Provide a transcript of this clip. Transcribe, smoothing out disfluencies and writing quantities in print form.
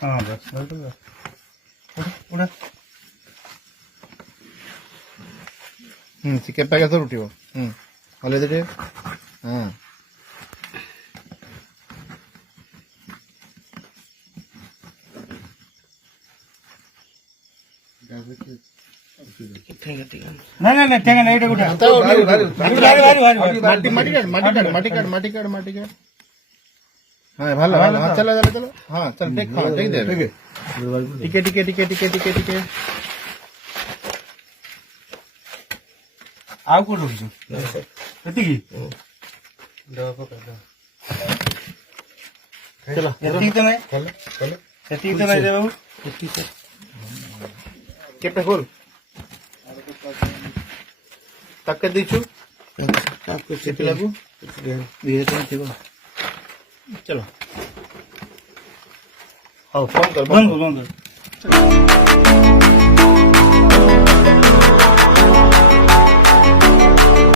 हाँ बस उड़ा उड़ा ଚିକେନ ଟା କେତେ ଉଠିବ ହଲେଇ ଦେ ହଁ नहीं नहीं नहीं ठेंगा नहीं इधर उठा মাটি কাট হ্যাঁ ভালো ভালো হ্যাঁ চলো চলো চলো হ্যাঁ চল ঠিক ঠিক দে টিকে ଆଉ କୋଉଠି ରହୁଛୁ ଏତିକି ଏତିକି ତ ନାହିଁ ଏତିକି ତ ନାହିଁ ବାବୁ କେତେ ଖୋଲ ତାକେ ଦେଇଛୁ କେତେ ଲାଗୁ 2000 ଟଙ୍କା ଥିବ चलो हाँ फोन कर बंद कर